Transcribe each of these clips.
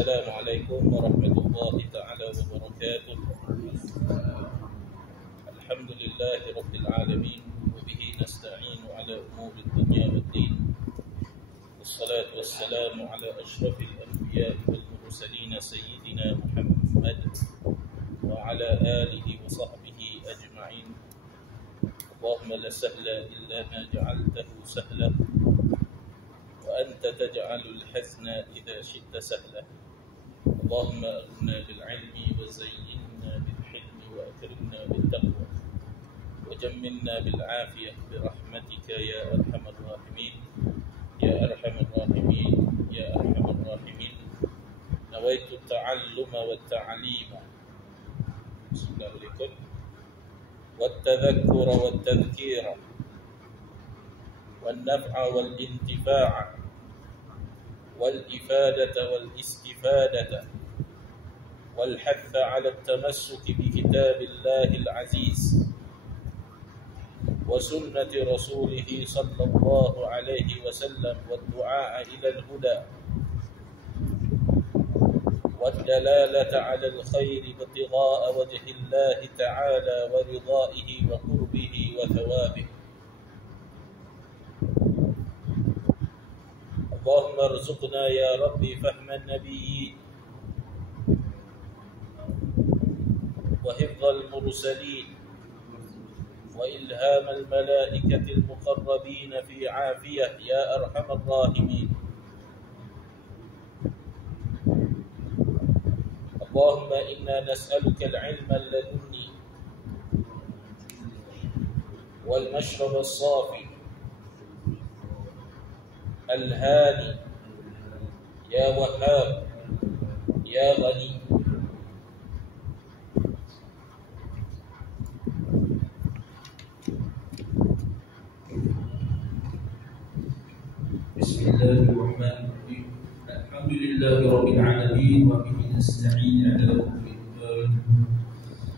Assalamualaikum warahmatullahi ta'ala wabarakatuh. Alhamdulillahi rabbil alamin, wa bihi nasta'inu ala umuri dunya waddin. Wassalatu wassalamu ala ashrafil anbiya'i wal mursalin sayyidina Muhammad wa ala alihi wa sahbihi ajma'in. Allahumma la sahla illa ma ja'altahu sahla wa anta taj'alul hazna idza syi'ta sahla. اللهم أغننا بالعلم وزينا بالحلم وأكرمنا بالتقوى وجملنا بالعافية برحمتك يا أرحم الراحمين يا أرحم الراحمين يا أرحم الراحمين. نويت التعلم والتعليم بسم الله عليكم والتذكر والتذكير والنفع والانتفاع والإفادة والاستفادة والحث على التمسك بكتاب الله العزيز وسنة رسوله صلى الله عليه وسلم والدعاء إلى الهدى والدلالة على الخير ابتغاء وجه الله تعالى ورضائه وقربه وثوابه. اللهم ارزقنا يا ربي فهم النبيين وحفظ المرسلين وإلهام الملائكة المقربين في عافية يا أرحم الراحمين. اللهم إنا نسألك العلم اللدني والمشرب الصافي الهادي يا وهاب يا غني. بسم الله الرحمن الرحيم. الحمد لله رب العالمين وبه نستعين على امور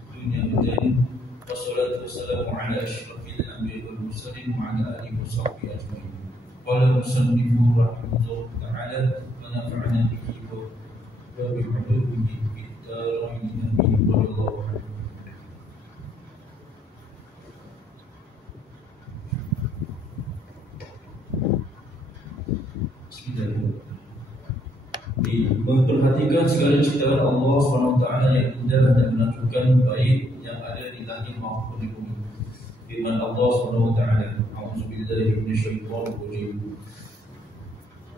الدنيا والدين والصلاة والسلام على أشرف الأنبياء والمرسلين وعلى آله وصحبه أجمعين. قال المصنف رحمه الله تعالى ونفعنا به وبعلومه في الدارين آمين. رضي الله عنه. Memperhatikan segala ciptaan Allah SWT yang indah dan menakjubkan baik yang ada di langit maupun di bumi. Firman Allah SWT, A'udzubillahi minasyaitonir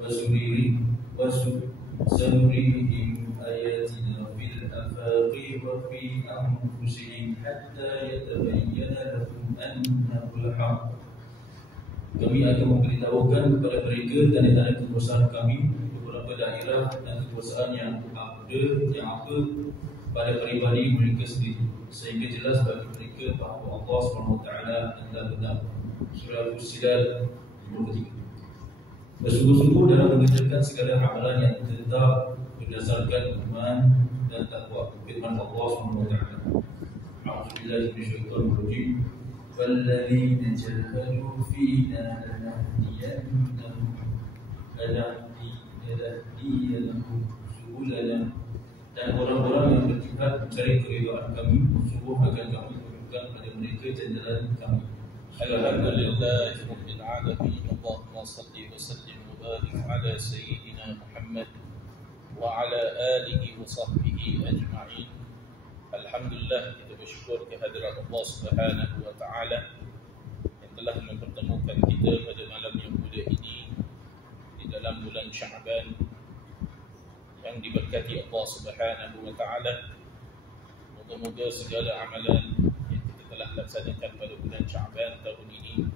rajim. Wasurihim ayatina fil afaqi wa fi anfusihim hatta yatabayyana lahum annahul haqq. Kami akan memberitahukan kepada mereka tanda-tanda kekuasaan kami beberapa daerah dan kekuasaan yang apa pada peribadi mereka sendiri, sehingga jelas bagi mereka bahawa Allah SWT adalah benar. Surah Fussilat 53. Bersungguh-sungguh dalam mengerjakan segala amalan yang tetap berdasarkan iman dan takwa. Firman Allah SWT, A'udzubillahi minasyaitonir rajim. Walladzina jahadu fina lanahdiyannahum subulana. Dan orang-orang yang berjihad mencari keridhaan kami, sungguh akan kami tunjukkan pada mereka jalan kami. Alhamdulillahi rabbil alamin. Allahumma salli wa sallim wa barik ala sayyidina Muhammad wa ala alihi wa sahbihi ajma'in. Alhamdulillah, kita bersyukur kehadirat Allah Subhanahu wa taala yang telah mempertemukan kita pada malam yang mulia ini di dalam bulan Sya'ban yang diberkati Allah Subhanahu wa taala. Moga-moga segala amalan yang kita telah laksanakan pada bulan Sya'ban tahun ini,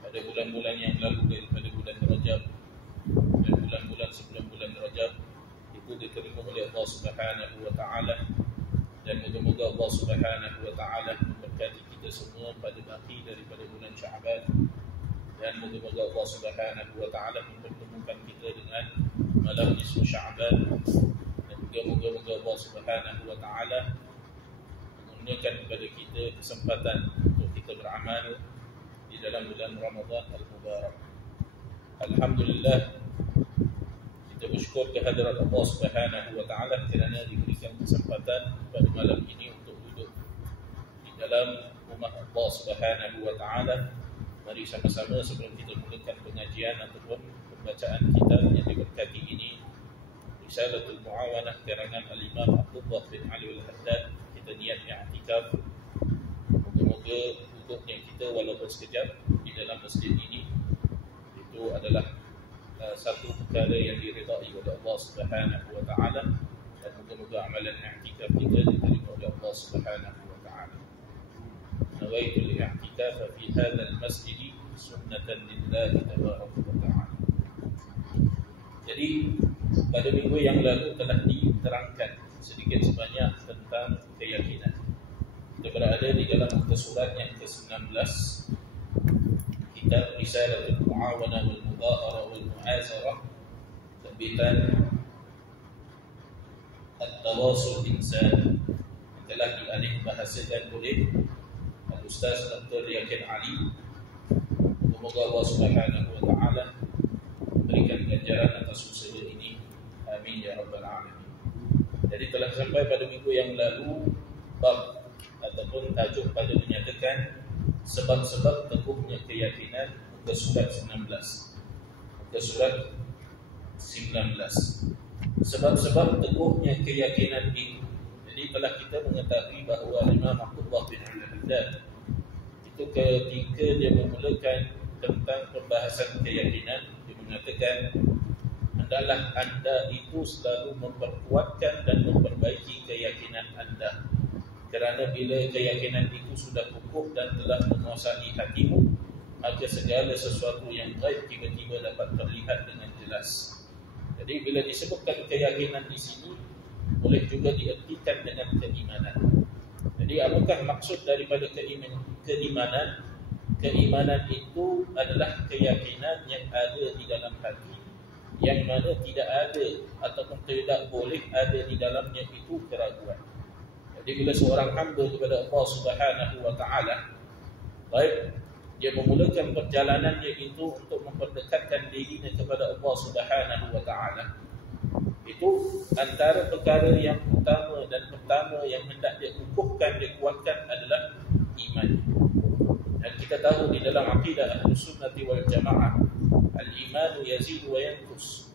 pada bulan-bulan yang lalu daripada bulan Rajab dan bulan-bulan sebelum bulan Rajab, itu diterima oleh Allah Subhanahu wa taala. Dan moga-moga Allah Subhanahu wa taala memberkati kita semua pada baki daripada bulan Sya'ban. Dan moga-moga Allah Subhanahu wa taala mempertemukan kita dengan malam nisfu Sya'ban. Dan juga moga-moga Allah Subhanahu wa taala mengurniakan kepada kita kesempatan untuk kita beramal di dalam bulan Ramadan al-Mubarak. Alhamdulillah, kita bersyukur kehadirat Allah Subhanahu wa taala kerana diberikan kesempatan pada malam ini untuk duduk di dalam rumah Allah Subhanahu wa taala. Mari sama-sama sebelum kita mulakan pengajian ataupun pembacaan kitab yang diberkati ini, Risalatul Muawanah karangan Al-Imam Abdullah bin Ali Al-Haddad, kita niat i'tikaf. Moga-moga duduknya kita walaupun sekejap di dalam masjid ini itu adalah satu perkara yang diridai oleh Allah Subhanahu wa taala, dan moga-moga amalan i'tikaf kita diterima oleh Allah Subhanahu wa taala. Nawaitu al-i'tikaf fi hadzal masjid sunnatan lillahi tabaraka wa taala. Jadi pada minggu yang lalu telah diterangkan sedikit sebanyak tentang keyakinan. Kita berada di dalam muka surat yang ke-19, kitab Risalatul Muawanah wal Mudha'arah wal Mu'azarah, terbitan At-Tawasul Insan, telah dialih bahasakan oleh Al-Ustaz Dr. Yakin Ali. Semoga Allah Subhanahu wa taala berikan ganjaran atas usaha ini. Amin ya rabbal alamin. Jadi telah sampai pada minggu yang lalu bab ataupun tajuk pada menyatakan sebab-sebab teguhnya keyakinan, muka surat 19. Muka surat 19. Sebab-sebab teguhnya keyakinan ini. Jadi telah kita mengetahui bahawa Imam Abdullah bin Al-Haddad itu ketika dia memulakan tentang pembahasan keyakinan, dia mengatakan hendaklah anda itu selalu memperkuatkan dan memperbaiki keyakinan anda, kerana bila keyakinan itu sudah kukuh dan telah menguasai hatimu, maka segala sesuatu yang gaib tiba-tiba dapat terlihat dengan jelas. Jadi bila disebutkan keyakinan di sini, boleh juga diertikan dengan keimanan. Jadi apakah maksud daripada keimanan? Keimanan itu adalah keyakinan yang ada di dalam hati, yang mana tidak ada ataupun tidak boleh ada di dalamnya itu keraguan. Jadi bila seorang hamba kepada Allah Subhanahu wa taala, baik dia memulakan perjalanannya itu untuk memperdekatkan dirinya kepada Allah Subhanahu wa taala, itu antara perkara yang utama dan pertama yang hendak dia kukuhkan, dia kuatkan adalah iman. Dan kita tahu di dalam akidah Ahlus Sunnati wal Jamaah, al-imanu yazidu wa yanqus.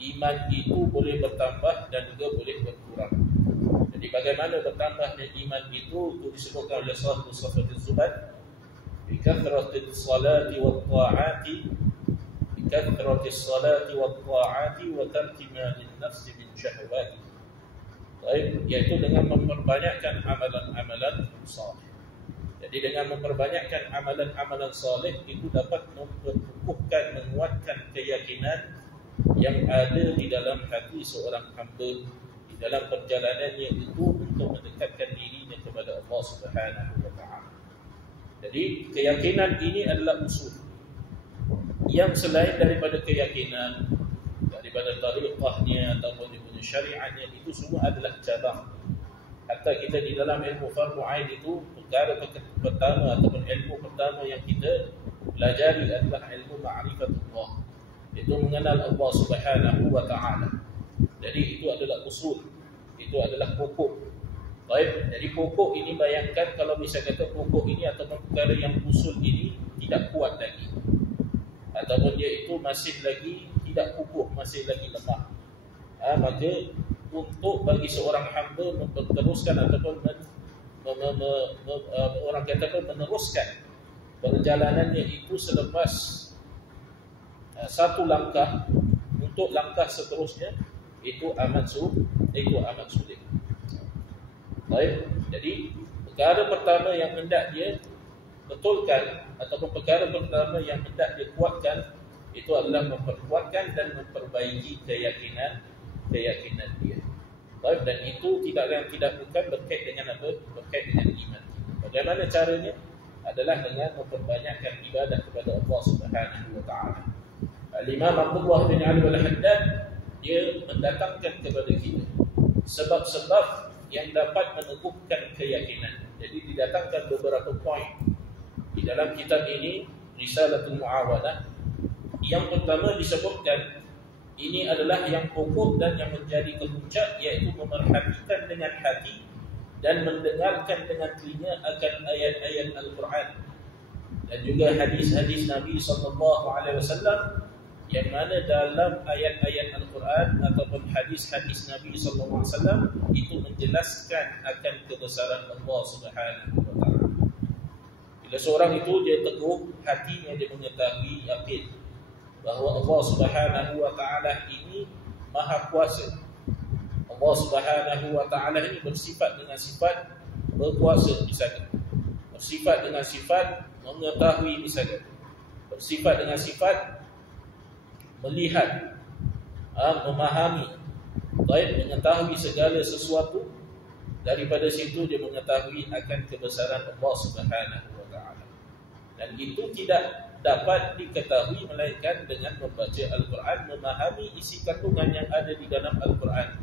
Iman itu boleh bertambah dan juga boleh berkurang. Jadi bagaimana bertambahnya iman itu disebutkan oleh Sahih Safatul Zuhad, bi kathratis salati wat ta'ati, bi kathratis salati wat ta'ati wa tarki ma lin nafsi min syahwati. Baik, iaitu dengan memperbanyakkan amalan-amalan saleh. Jadi dengan memperbanyakkan amalan-amalan saleh itu dapat memperkukuhkan, menguatkan keyakinan yang ada di dalam hati seorang hamba di dalam perjalanannya itu untuk mendekatkan dirinya kepada Allah Subhanahu wa taala. Jadi keyakinan ini adalah usul. Yang selain daripada keyakinan, daripada tariqahnya ataupun daripada syariatnya, itu semua adalah cabang. Hatta kita di dalam ilmu fardu ain itu, perkara pertama ataupun ilmu pertama yang kita pelajari adalah ilmu ma'rifatullah, itu mengenal Allah Subhanahu wa taala. Jadi itu adalah usul, itu adalah pokok. Baik, jadi pokok ini bayangkan kalau misalnya kata pokok ini ataupun perkara yang usul ini tidak kuat lagi, ataupun dia itu masih lagi tidak kukuh, masih lagi lemah, maka untuk bagi seorang hamba meneruskan ataupun orang kata meneruskan perjalanannya itu selepas satu langkah untuk langkah seterusnya itu amat sulit. Baik, jadi perkara pertama yang hendak dia betulkan ataupun perkara pertama yang hendak dia kuatkan itu adalah memperkuatkan dan memperbaiki keyakinan dia. Baik, dan itu tidak bukan berkait dengan apa? Berkait dengan iman. Bagaimana caranya? Adalah dengan memperbanyakkan ibadah kepada Allah Subhanahu wa taala. Al-Imam Abdullah bin Ali Al-Haddad dia mendatangkan kepada kita sebab-sebab yang dapat meneguhkan keyakinan. Jadi didatangkan beberapa poin di dalam kitab ini, Risalatul Muawanah. Yang pertama disebutkan Ini adalah yang pokok dan yang menjadi kepuncak, iaitu memerhatikan dengan hati dan mendengarkan dengan telinga akan ayat-ayat Al-Quran dan juga hadis-hadis Nabi SAW, yang mana dalam ayat-ayat Al-Quran ataupun hadis-hadis Nabi SAW itu menjelaskan akan kebesaran Allah Subhanahu wa Ta'ala. Bila seorang itu dia teguh hatinya, dia mengetahui yakin bahawa Allah Subhanahu wa Ta'ala ini Maha Kuasa. Allah Subhanahu wa Ta'ala ini bersifat dengan sifat berkuasa misalnya, bersifat dengan sifat mengetahui misalnya, bersifat dengan sifat melihat, memahami, mengetahui segala sesuatu. Daripada situ dia mengetahui akan kebesaran Allah Subhanahu wa Ta'ala. Dan itu tidak dapat diketahui melainkan dengan membaca Al-Quran, memahami isi kandungan yang ada di dalam Al-Quran.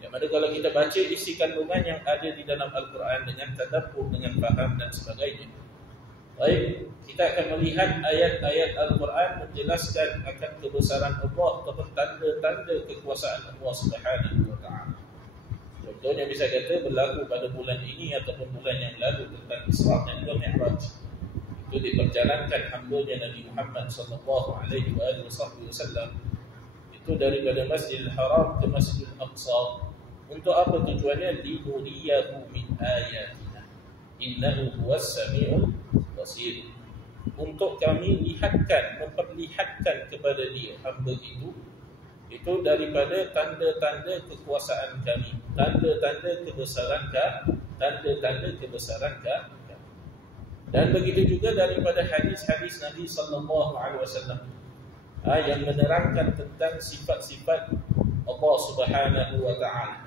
Yang mana kalau kita baca isi kandungan yang ada di dalam Al-Quran dengan tadabbur, dengan faham dan sebagainya, baik, kita akan melihat ayat-ayat Al-Quran menjelaskan akan kebesaran Allah ataupun tanda-tanda kekuasaan Allah Subhanahu wa Ta'ala. Contohnya bisa kata berlaku pada bulan ini ataupun bulan yang lalu tentang Isra dan Mi'raj. Itu diperjalankan hambanya Nabi Muhammad SAW itu daripada Masjidil Haram ke Masjidil Aqsa. Untuk apa tujuannya? Linuriyahu min ayatina innahu huwas sami'ul basir. Untuk kami memperlihatkan kepada dia, hamba itu daripada tanda-tanda kekuasaan kami, tanda-tanda kebesaran kami, dan begitu juga daripada hadis-hadis Nabi SAW yang menerangkan tentang sifat-sifat Allah Subhanahu wa Ta'ala,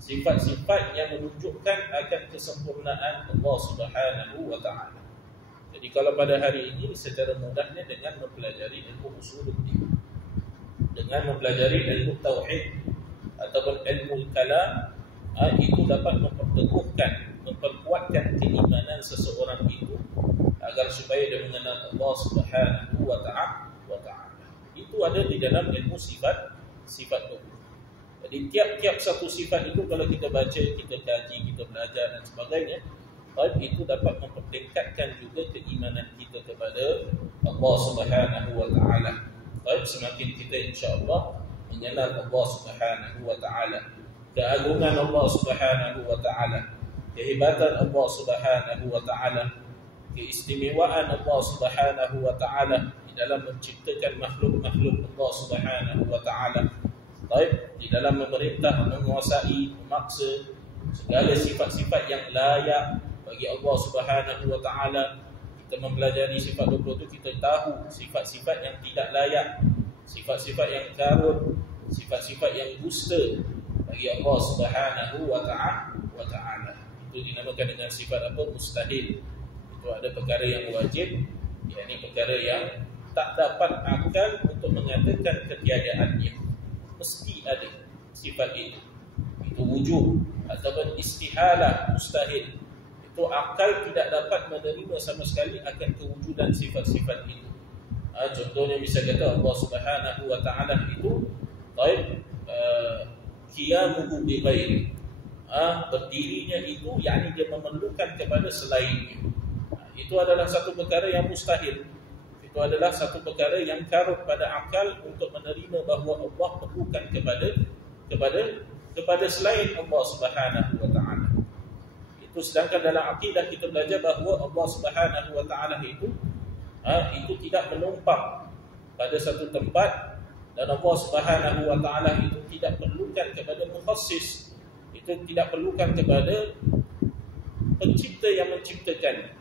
sifat-sifat yang menunjukkan akan kesempurnaan Allah Subhanahu wa Ta'ala. Jadi kalau pada hari ini secara mudahnya dengan mempelajari ilmu usuluddin, dengan mempelajari ilmu tauhid ataupun ilmu kalam, itu dapat memperteguhkan, memperkuatkan keimanan seseorang itu agar supaya dia mengenal Allah Subhanahu wa Ta'ala. Itu ada di dalam ilmu sifat itu. Jadi tiap-tiap satu sifat itu kalau kita baca, kita kaji, kita belajar dan sebagainya, itu dapat mempertingkatkan juga keimanan kita kepada Allah Subhanahu wa Ta'ala. Semakin kita insya-Allah mengenal Allah Subhanahu wa Ta'ala, keagungan Allah Subhanahu wa Ta'ala, kehebatan Allah Subhanahu wa Ta'ala, keistimewaan Allah Subhanahu wa Ta'ala di dalam menciptakan makhluk-makhluk Allah Subhanahu wa Ta'ala, di dalam memerintah, menguasai, memaksa, segala sifat-sifat yang layak bagi Allah Subhanahu wa Ta'ala. Kita mempelajari sifat 20 itu, kita tahu sifat-sifat yang tidak layak, sifat-sifat yang karut, sifat-sifat yang dusta bagi Allah Subhanahu wa Ta'ala. Itu dinamakan dengan sifat apa? Mustahil. Itu ada perkara yang wajib, yakni perkara yang tak dapat akal untuk mengatakan ketiadaannya. Mesti ada sifat itu. Itu wujud ataupun istihalah, mustahil. Itu akal tidak dapat menerima sama sekali akan kewujudan sifat-sifat itu. Contohnya bisa kata Allah Subhanahu wa Ta'ala itu qiyamuhu bi ghairi, berdirinya itu yakni dia memerlukan kepada selainnya. Itu adalah satu perkara yang mustahil. Itu adalah satu perkara yang karut pada akal untuk menerima bahawa Allah perlukan kepada selain Allah Subhanahu wa Ta'ala. Itu sedangkan dalam akidah kita belajar bahawa Allah Subhanahu wa Ta'ala itu tidak menumpang pada satu tempat, dan Allah Subhanahu wa Ta'ala itu tidak perlukan kepada mukhassis, itu tidak perlukan kepada pencipta yang menciptakannya.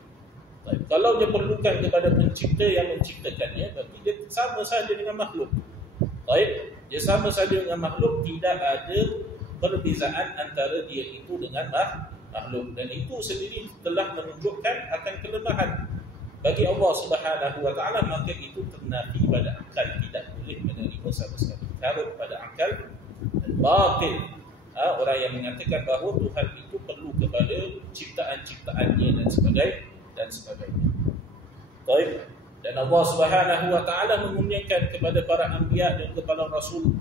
Kalau dia perlukan kepada pencipta yang menciptakannya, berarti dia sama saja dengan makhluk. Dia sama saja dengan makhluk, tidak ada perbezaan antara dia itu dengan makhluk. Dan itu sendiri telah menunjukkan akan kelemahan bagi Allah Subhanahu wa Ta'ala, maka itu ternafi pada akal, tidak boleh menerima sama sekali. Karut pada akal dan batil. Orang yang mengatakan bahawa Tuhan itu perlu kepada ciptaan-ciptaannya dan sebagainya. Dan Allah Subhanahu wa taala mengumumkan kepada para anbiya dan kepada rasul.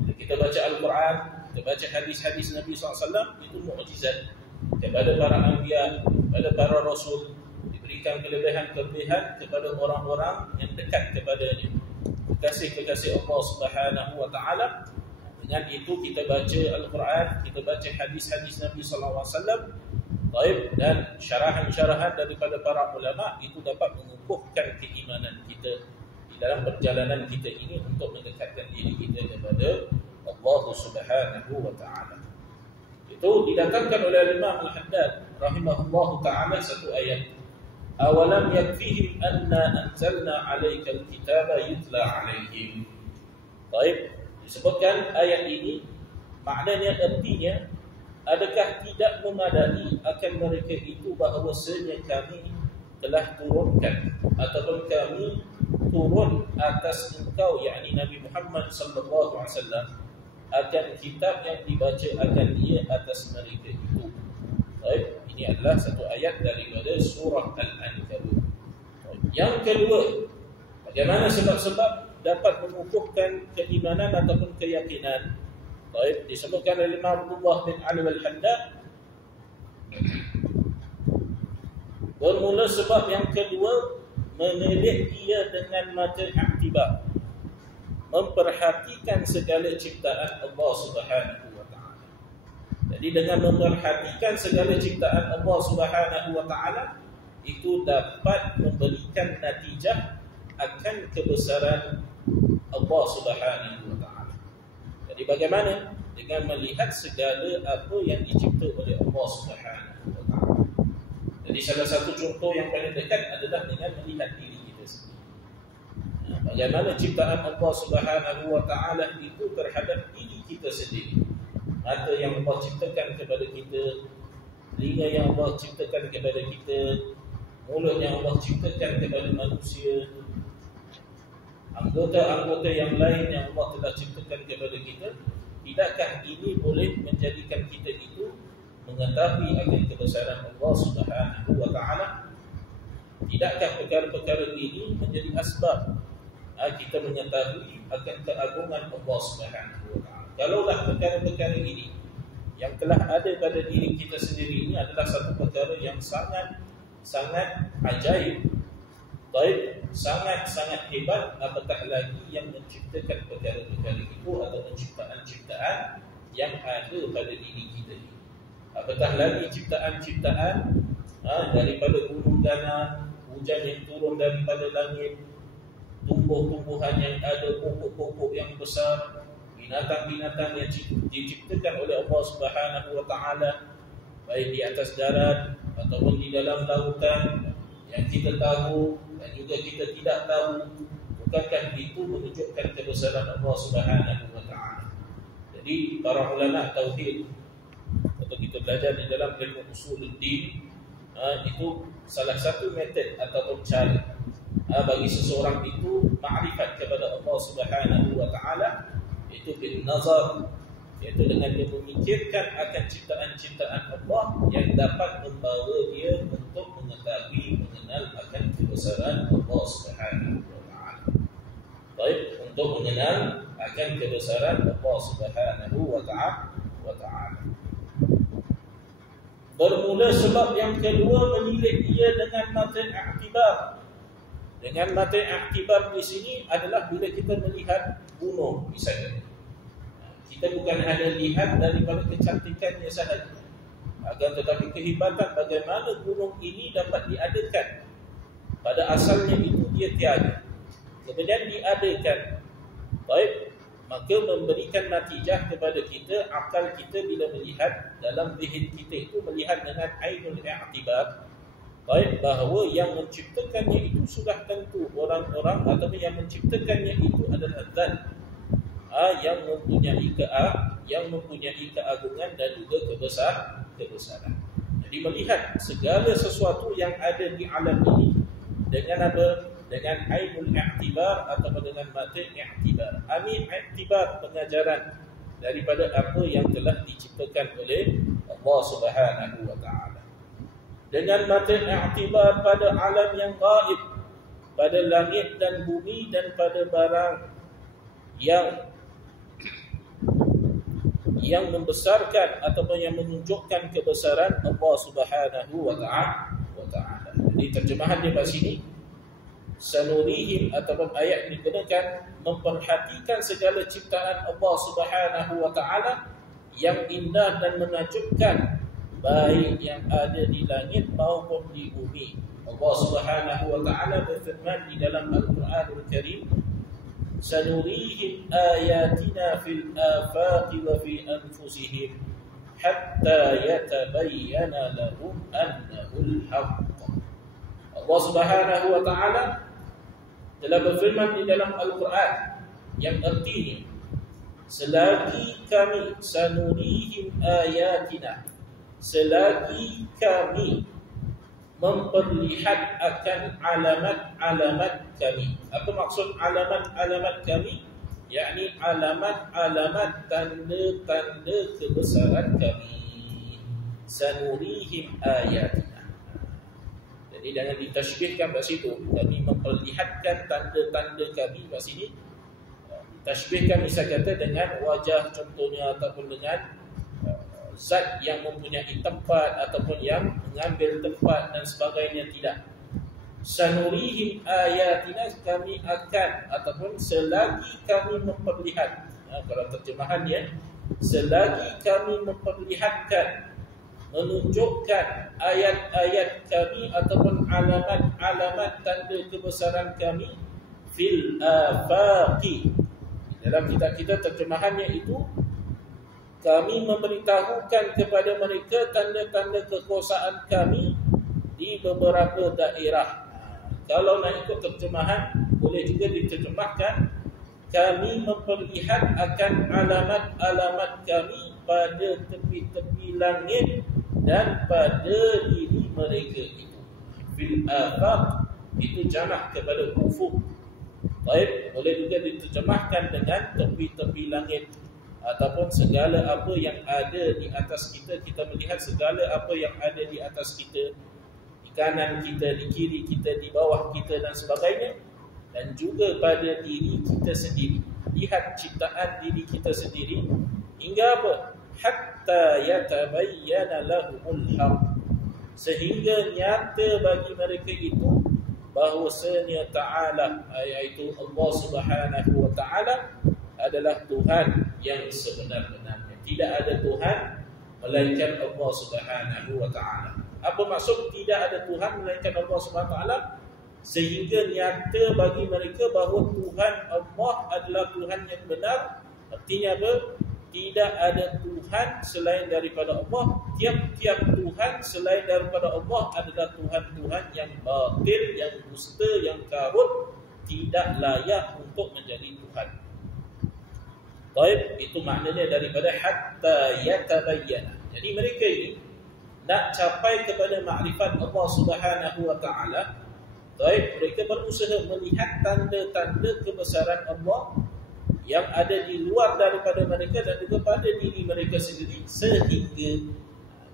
Bila kita baca Al-Quran, kita baca hadis-hadis Nabi SAW, itu mukjizat kepada para anbiya, kepada para rasul, diberikan kelebihan-kelebihan kepada orang-orang yang dekat kepadanya, kekasih-kekasih Allah Subhanahu wa taala. Dengan itu kita baca Al-Quran, kita baca hadis-hadis Nabi SAW, dan syarahan-syarahan daripada para ulama, itu dapat mengukuhkan keimanan kita di dalam perjalanan kita ini untuk mendekatkan diri kita kepada Allah Subhanahu wa taala. Itu didatangkan oleh Imam Al-Haddad rahimahullahu taala satu ayat. Awalam yakfihim anna anzalna 'alaikal kitaba yutla 'alaihim. Baik, disebutkan ayat ini maknanya, artinya, adakah tidak memadai akan mereka itu bahawasanya kami telah turunkan ataupun kami turun atas engkau, yakni Nabi Muhammad sallallahu alaihi wasallam, akan kitab yang dibaca akan dia atas mereka itu. Baik, ini adalah satu ayat daripada surah Al-Ankabut. Yang kedua, bagaimana sebab-sebab dapat mengukuhkan keimanan ataupun keyakinan. Baik, disebutkan oleh Imam Abdullah bin Ali Al-Haddad, bermula sebab yang kedua, meneliti ia dengan mata iktibar, memperhatikan segala ciptaan Allah Subhanahu wa taala. Jadi dengan memperhatikan segala ciptaan Allah Subhanahu wa taala, itu dapat memberikan natijah akan kebesaran Allah Subhanahu wa taala. Jadi bagaimana? Dengan melihat segala apa yang dicipta oleh Allah Subhanahu wa taala. Jadi salah satu contoh yang paling dekat adalah dengan melihat diri kita sendiri. Bagaimana ciptaan Allah Subhanahu wa taala itu terhadap diri kita sendiri. Mata yang Allah ciptakan kepada kita, telinga yang Allah ciptakan kepada kita, mulut yang Allah ciptakan kepada manusia, anggota-anggota yang lain yang Allah telah ciptakan kepada kita. Tidakkah ini boleh menjadikan kita itu mengetahui akan kebesaran Allah Subhanahu wa taala? Tidakkah perkara-perkara ini menjadi asbab kita mengetahui akan keagungan Allah Subhanahu wa taala? Kalaulah perkara-perkara ini yang telah ada pada diri kita sendiri ini adalah satu perkara yang sangat ajaib, baik, sangat hebat, apatah lagi yang menciptakan perkara-perkara itu atau ciptaan-ciptaan yang ada pada diri kita ini. Apatah lagi ciptaan-ciptaan daripada gunung ganang, hujan yang turun daripada langit, tumbuh-tumbuhan yang ada, pokok-pokok yang besar, binatang-binatang yang diciptakan oleh Allah Subhanahu wa taala, baik di atas darat ataupun di dalam lautan, yang kita tahu dan juga kita tidak tahu. Bukankah itu menunjukkan kebesaran Allah Subhanahu wa taala? Jadi para ulama tauhid, atau kita belajar di dalam ilmu usuluddin, itu salah satu metod ataupun cara bagi seseorang itu makrifat kepada Allah Subhanahu wa taala, itu bin nazar, iaitu dengan dia memikirkan akan ciptaan-ciptaan Allah yang dapat membawa dia untuk mengetahui, mengenal akan kebesaran Allah Subhanahu wa taala. Baik, untuk mengenal akan kebesaran Allah Subhanahu wa taala. Bermula sebab yang kedua, menilik ia dengan mata iktibar. Dengan mata iktibar di sini adalah bila kita melihat gunung misalnya. Kita bukan hanya lihat daripada kecantikannya sahaja, akan tetapi kehebatan bagaimana gunung ini dapat diadakan. Pada asalnya itu dia tiada, kemudian diadakan. Baik, maka memberikan natijah kepada kita, akal kita bila melihat dalam zihn kita itu melihat dengan ainul i'tibar. Baik, bahawa yang menciptakannya itu sudah tentu orang-orang ataupun yang menciptakannya itu adalah zat yang mempunyai keagungan dan juga kebesaran. Jadi melihat segala sesuatu yang ada di alam ini dengan apa? Dengan ainul i'tibar atau dengan mata i'tibar. Ini i'tibar, pengajaran daripada apa yang telah diciptakan oleh Allah Subhanahu wa taala. Dengan mata i'tibar pada alam yang gaib, pada langit dan bumi dan pada barang yang membesarkan ataupun yang menunjukkan kebesaran Allah Subhanahu wa ta'ala. Jadi terjemahan dia kat sini, sanurihim ataupun ayat ini digunakan memperhatikan segala ciptaan Allah Subhanahu wa ta'ala yang indah dan menakjubkan, baik yang ada di langit maupun di bumi. Allah Subhanahu wa ta'ala berfirman di dalam Al-Quranul Karim, sanurihim ayatina fil afaqi wa fi anfusihim hatta yatabayyana lahum annahul haqq. Allah Subhanahu wa ta'ala telah berfirman di dalam Al-Quran yang artinya, selagi kami sanurihim ayatina, selagi kami memperlihat akan alamat-alamat kami. Apa maksud alamat-alamat kami? Yakni alamat-alamat tanda-tanda kebesaran kami. Sanurihim ayatina. Jadi jangan ditashbihkan kat situ. Kami memperlihatkan tanda-tanda kami kat sini. Tashbihkan misal kata dengan wajah contohnya, ataupun dengan zat yang mempunyai tempat ataupun yang mengambil tempat dan sebagainya. Tidak. Sanurihim ayatina, kami akan ataupun selagi kami memperlihat. Kalau terjemahannya, selagi kami memperlihatkan, menunjukkan ayat-ayat kami ataupun alamat-alamat tanda kebesaran kami fil afaqi. Dalam kitab kita terjemahannya itu, kami memberitahukan kepada mereka tanda-tanda kekuasaan kami di beberapa daerah. Kalau nak ikut terjemahan, boleh juga diterjemahkan, kami memperlihat akan alamat-alamat kami pada tepi-tepi langit dan pada diri mereka itu. Fil afaq itu jamak kepada ufuk. Baik, boleh juga diterjemahkan dengan tepi-tepi langit, ataupun segala apa yang ada di atas kita. Kita melihat segala apa yang ada di atas kita, di kanan kita, di kiri kita, di bawah kita dan sebagainya. Dan juga pada diri kita sendiri. Lihat ciptaan diri kita sendiri. Hingga apa? Hatta yatabayyana lahumul haq. Sehingga nyata bagi mereka itu bahwasanya Ta'ala, iaitu Allah Subhanahu wa ta'ala adalah Tuhan yang sebenar-benarnya. Tidak ada Tuhan melainkan Allah Subhanahu wa ta'ala. Apa maksud tidak ada Tuhan melainkan Allah Subhanahu wa ta'ala? Sehingga nyata bagi mereka bahawa Tuhan Allah adalah Tuhan yang benar. Artinya apa? Tidak ada Tuhan selain daripada Allah. Tiap-tiap Tuhan selain daripada Allah adalah Tuhan-Tuhan yang batil, yang dusta, yang karut, tidak layak untuk menjadi Tuhan. Baik, itu maknanya daripada hatta yatabayyana. Jadi mereka ini nak capai kepada makrifat Allah Subhanahu wa ta'ala. Baik, mereka berusaha melihat tanda-tanda kebesaran Allah yang ada di luar daripada mereka dan juga pada diri mereka sendiri, sehingga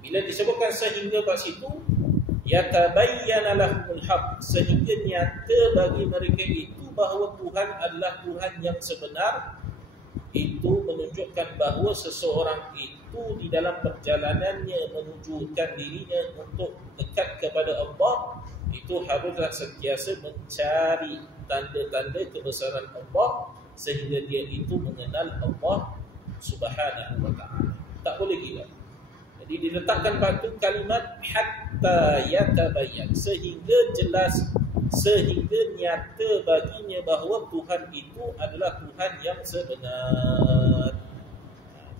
bila disebutkan sehingga kat situ, yatabayyana lahumul haq, sehingga nyata bagi mereka itu bahawa Tuhan adalah Tuhan yang sebenar. Itu menunjukkan bahawa seseorang itu di dalam perjalanannya menunjukkan dirinya untuk dekat kepada Allah, itu haruslah sentiasa mencari tanda-tanda kebesaran Allah, sehingga dia itu mengenal Allah Subhanahu wa ta'ala. Tak boleh gila. Jadi diletakkan pada kalimat hatta yatabayyan, sehingga jelas, sehingga nyata baginya bahawa Tuhan itu adalah Tuhan yang sebenar.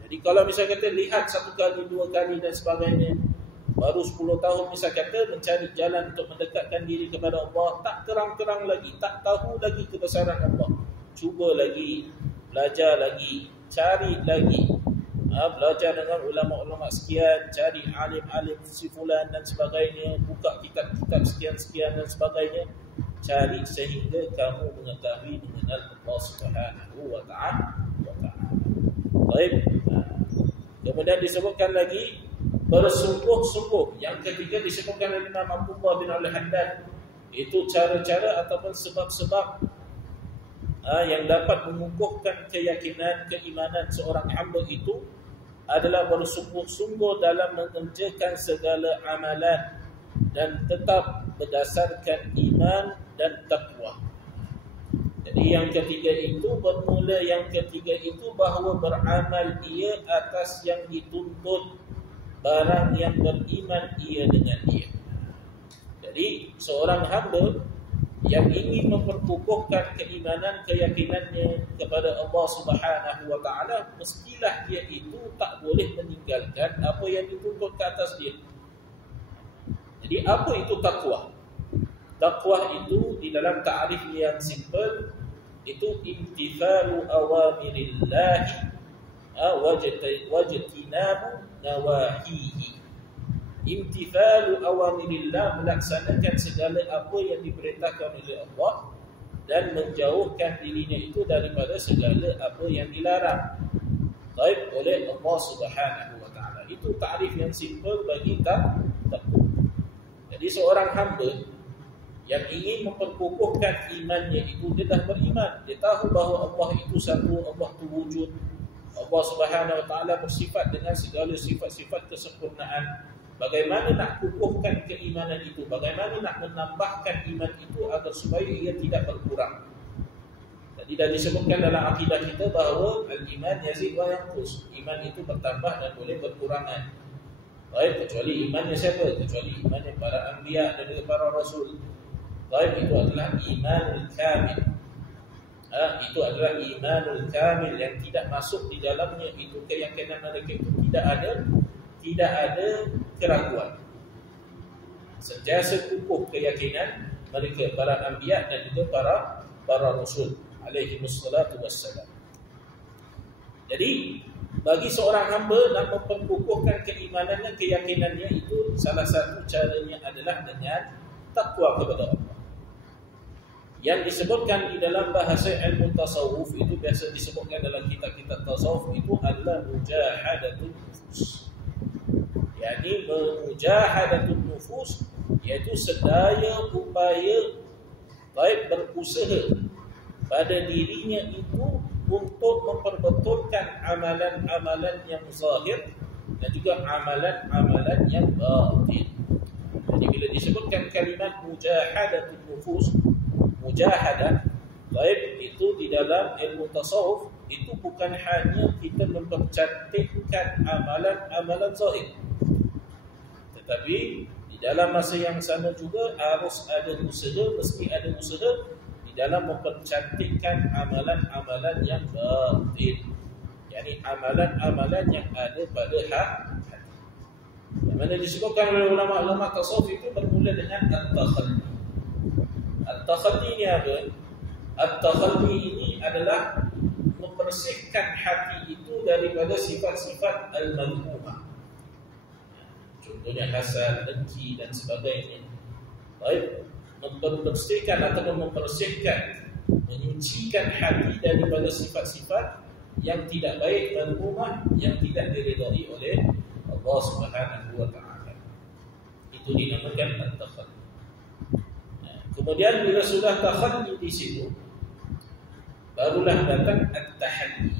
Jadi kalau misal kata lihat satu kali, dua kali dan sebagainya, baru 10 tahun misal kata mencari jalan untuk mendekatkan diri kepada Allah, tak terang-terang lagi, tak tahu lagi kebesaran Allah. Cuba lagi, belajar lagi, cari lagi, belajar dengan ulama-ulama sekian, cari alim-alim si fulan dan sebagainya, buka kitab-kitab sekian-sekian dan sebagainya, cari sehingga kamu mengetahui mengenal Allah Subhanahu wa ta'ala. Baik. Kemudian disebutkan lagi bersungguh-sungguh. Yang ketiga disebutkan oleh Imam Abdullah bin Al-Haddad Itu cara-cara ataupun sebab-sebab yang dapat mengukuhkan keyakinan, keimanan seorang hamba itu adalah bersungguh-sungguh dalam mengerjakan segala amalan dan tetap berdasarkan iman dan taqwa. Jadi yang ketiga itu bermula bahawa beramal ia atas yang dituntut barang yang beriman ia dengan dia. Jadi seorang hamba yang ingin memperkukuhkan keimanan, keyakinannya kepada Allah Subhanahu wa taala, mestilah dia itu tak boleh meninggalkan apa yang dituntut ke atas dia. Jadi apa itu takwa? Takwa itu di dalam ta'rif yang simple itu imtithalu awamirillahi wajtinabu nawahihi. Imtithalu awamirillah, melaksanakan segala apa yang diperintahkan oleh Allah dan menjauhkan dirinya itu daripada segala apa yang dilarang baik oleh Allah Subhanahu wa taala. Itu ta'rif yang simple bagi takwa. Jadi seorang hamba yang ingin memperkukuhkan imannya itu, dia dah beriman, dia tahu bahawa Allah itu satu, Allah itu wujud, Allah Subhanahu wa taala bersifat dengan segala sifat-sifat kesempurnaan. Bagaimana nak kukuhkan keimanan itu? Bagaimana nak menambahkan iman itu agar supaya ia tidak berkurang? Tadi dah disebutkan dalam akidah kita bahawa al-iman yazid wa yanqus. Iman itu bertambah dan boleh berkurangan. Baik, kecuali imannya siapa? Kecuali imannya para anbiya dan juga para rasul. Baik, itu adalah imanul kamil. Itu adalah imanul kamil yang tidak masuk di dalamnya itu keyakinan mereka itu tidak ada keraguan. Sentiasa kukuh keyakinan mereka para anbiya dan juga para rasul alaihi wassalatu wassalam. Jadi bagi seorang hamba nak memperkukuhkan keimanannya, keyakinannya itu salah satu caranya adalah dengan takwa kepada Allah. Yang disebutkan di dalam bahasa ilmu tasawuf itu biasa disebutkan dalam kitab-kitab tasawuf itu adalah mujahadatul nufus. Yani mujahadatul nufus, iaitu sedaya upaya baik berusaha pada dirinya itu untuk memperbetulkan amalan-amalan yang zahir dan juga amalan-amalan yang batin. Jadi bila disebutkan kalimat mujahadatul nufus, mujahadah, baik itu di dalam ilmu tasawuf itu bukan hanya kita mempercantikkan amalan-amalan zahir, tetapi di dalam masa yang sama juga harus ada usaha, mesti ada usaha di dalam mempercantikkan amalan-amalan yang batin, yakni amalan-amalan yang ada pada hati. Yang mana disebutkan oleh ulama-ulama tasawuf itu bermula dengan at-takhalli. At-takhalli ini apa? At-takhalli ini adalah membersihkan hati itu daripada sifat-sifat al-madhumah. Contohnya hasad, dengki dan sebagainya. Baik, membersihkan atau membersihkan, menyucikan hati daripada sifat-sifat yang tidak baik, madhumah, yang tidak diridai oleh Allah Subhanahu wa taala. Itu dinamakan at-takhalli. Kemudian bila sudah takhalli di situ, barulah datang at-tahalli.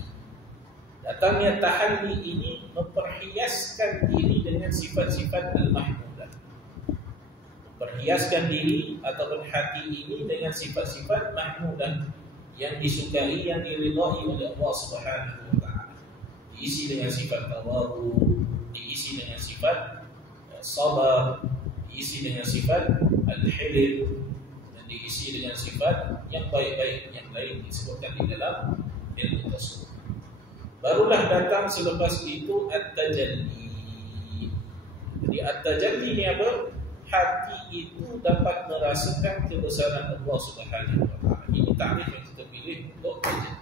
Datangnya tahalli ini memperhiaskan diri dengan sifat-sifat al-mahmudah. Memperhiaskan diri ataupun hati ini dengan sifat-sifat mahmudah yang disukai, yang diridai oleh Allah Subhanahu wa taala. Diisi dengan sifat tawadhu, diisi dengan sifat sabar, diisi dengan sifat al-hilm, diisi dengan sifat yang baik-baik yang lain disebutkan di dalam ilmu tasawuf. Barulah datang selepas itu at-tajalli. Jadi at-tajalli ni apa? Hati itu dapat merasakan kebesaran Allah Subhanahu wa taala. Ini takrif yang kita pilih untuk tajalli.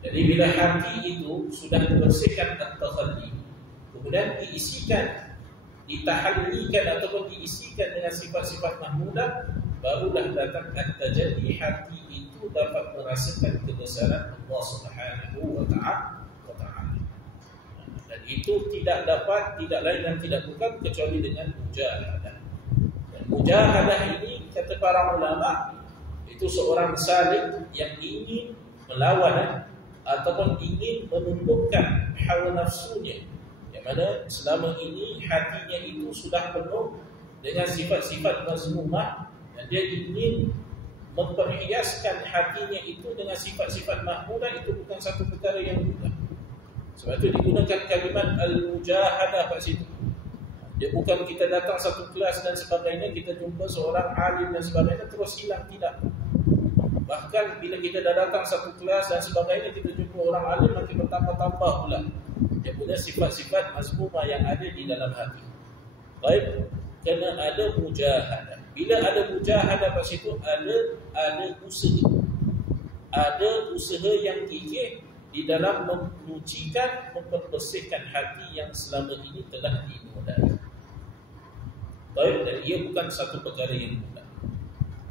Jadi bila hati itu sudah dibersihkan at-takhalli, kemudian diisikan, ditahallikan ataupun diisikan dengan sifat-sifat mahmudah, barulah datang at-tajalli, hati itu dapat merasakan kebesaran Allah Subhanahu wa taala. Dan itu tidak lain dan tidak bukan kecuali dengan mujahadah. Dan mujahadah ini kata para ulama, itu seorang salik yang ingin melawan ataupun ingin menundukkan hawa nafsunya, yang mana selama ini hatinya itu sudah penuh dengan sifat-sifat mazmumah, dan dia ingin memperhiaskan hatinya itu dengan sifat-sifat mahmudah. Itu bukan satu perkara yang mudah. Sebab itu digunakan kalimat al-mujahadah kat situ. Dia bukan kita datang satu kelas dan sebagainya, kita jumpa seorang alim dan sebagainya terus hilang, tidak. Bahkan bila kita dah datang satu kelas dan sebagainya, kita jumpa orang alim makin bertambah-tambah pula. Dia punya sifat-sifat mazmumah yang ada di dalam hati. Baik, kena ada mujahadah. Bila ada mujahadah kat situ, ada usaha. Ada usaha yang gigih di dalam menyucikan, memperbersihkan hati yang selama ini telah dinodai. Baik, dan ia bukan satu perkara yang mudah.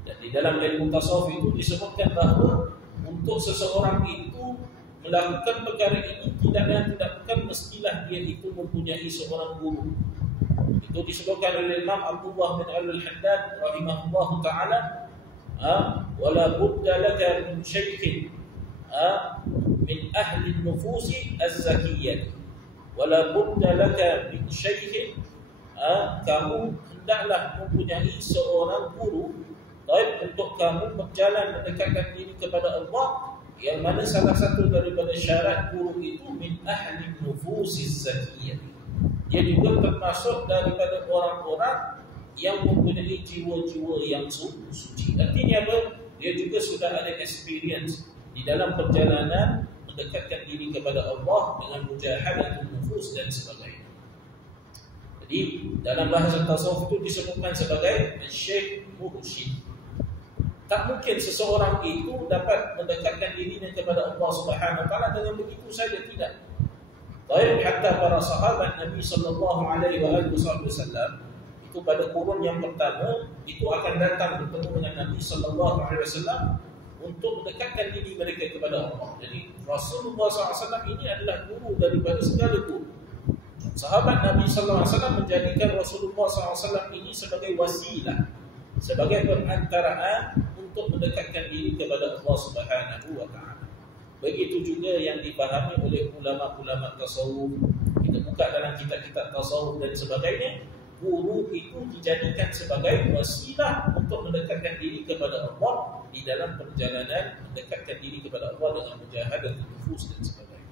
Dan di dalam ilmu tasawuf itu disebutkan bahawa untuk seseorang itu melakukan perkara ini tidak bukan mestilah dia itu mempunyai seorang guru. Itu disebutkan oleh Imam Abdullah bin Al-Haddad rahimahullahu ta'ala, wala budda laka min shaykhin min ahli nufusi az-zakiyyah, wala budda laka min shaykhin, kamu hendaklah mempunyai seorang guru untuk kamu berjalan mendekatkan diri kepada Allah, yang mana salah satu daripada syarat guru itu min ahli nufusi az-zakiyyah, dia juga termasuk daripada orang-orang yang mempunyai jiwa-jiwa yang suci. Artinya apa? Dia juga sudah ada experience di dalam perjalanan mendekatkan diri kepada Allah dengan mujahadatul nufus dan sebagainya. Jadi dalam bahasa tasawuf itu disebutkan sebagai syekh mursyid. Tak mungkin seseorang itu dapat mendekatkan dirinya kepada Allah Subhanahu wa taala dengan begitu saja, tidak. Baik, hatta para sahabat Nabi sallallahu alaihi wasallam itu pada kurun yang pertama itu akan datang bertemu dengan Nabi sallallahu alaihi wasallam untuk mendekatkan diri mereka kepada Allah. Jadi Rasulullah SAW ini adalah guru daripada segala guru. Sahabat Nabi sallallahu alaihi wasallam menjadikan Rasulullah SAW ini sebagai wasilah, sebagai perantaraan untuk mendekatkan diri kepada Allah Subhanahu wa taala. Begitu juga yang dipahami oleh ulama-ulama tasawuf. Kita buka dalam kitab-kitab tasawuf dan sebagainya, guru itu dijadikan sebagai wasilah untuk mendekatkan diri kepada Allah di dalam perjalanan mendekatkan diri kepada Allah dengan mujahadah nufus dan sebagainya.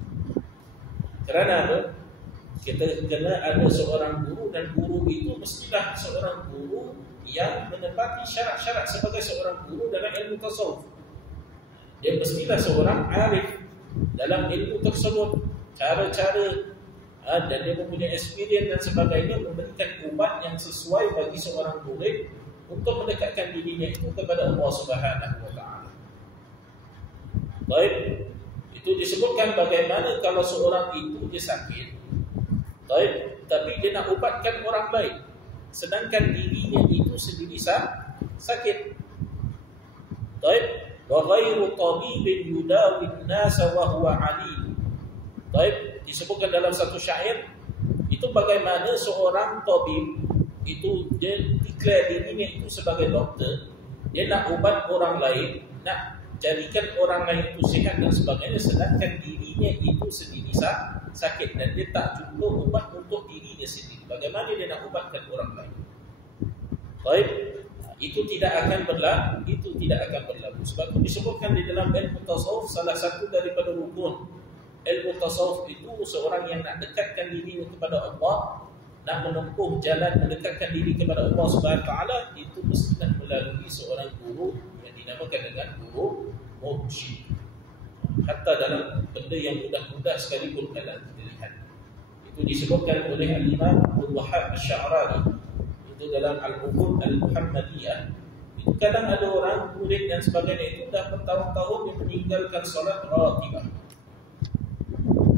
Kerana apa? Kita kena ada seorang guru, dan guru itu mestilah seorang guru yang menepati syarat-syarat sebagai seorang guru dalam ilmu tasawuf. Dia mestilah seorang arif dalam ilmu tersebut, cara-cara dan dia mempunyai experience dan sebagainya, memberikan ubat yang sesuai bagi seorang murid untuk mendekatkan dirinya itu kepada Allah Subhanahu wa taala. Baik, itu disebutkan bagaimana kalau seorang itu dia sakit, baik, tapi dia nak ubatkan orang lain, sedangkan dirinya itu sendiri sakit. Baik, wa ghairu tabibin yudawi an-nasa wa huwa alim. Baik, disebutkan dalam satu syair itu bagaimana seorang tabib itu dia declare dirinya itu sebagai doktor, dia nak ubat orang lain, nak jadikan orang lain itu sihat dan sebagainya, sedangkan dirinya itu sendiri sakit dan dia tak cukup ubat untuk dirinya sendiri. Bagaimana dia nak ubatkan orang lain? Baik, itu tidak akan berlaku. Sebab itu disebutkan di dalam ilmu tasawuf, salah satu daripada rukun ilmu tasawuf itu seorang yang nak dekatkan diri kepada Allah, nak menempuh jalan mendekatkan diri kepada Allah Subhanahu wa taala, itu mesti melalui seorang guru yang dinamakan dengan guru mursyid. Hatta dalam benda yang mudah-mudah sekalipun kalau kita lihat, itu disebutkan oleh Al-Imam Abdul Wahhab Asy-Sya'rani itu dalam Al-Uqud Al-Muhammadiyah. Itu kadang ada orang murid dan sebagainya itu dah bertahun-tahun dia meninggalkan solat rawatibah.